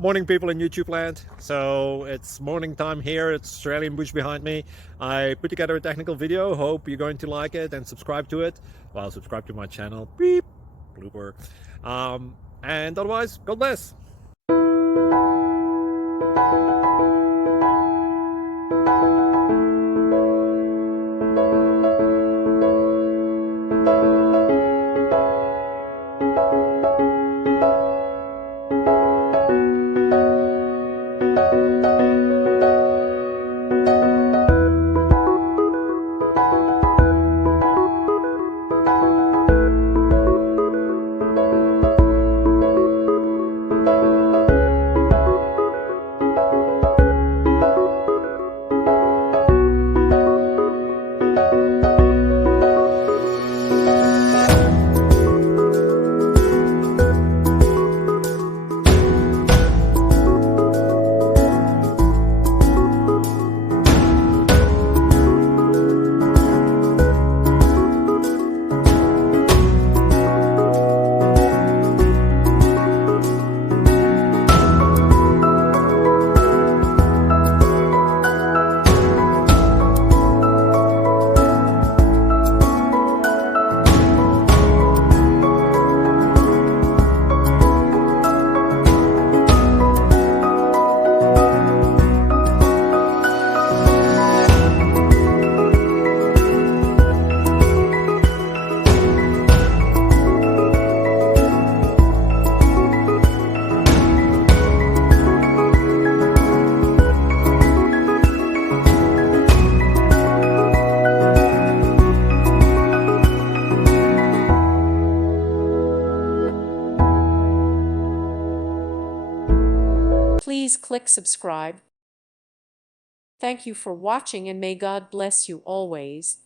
Morning, people in YouTube land. So it's morning time here. It's Australian bush behind me. I put together a technical video. Hope you're going to like it and subscribe to it. Well, subscribe to my channel. Beep, blooper. And otherwise, God bless. Please click subscribe. Thank you for watching and may God bless you always.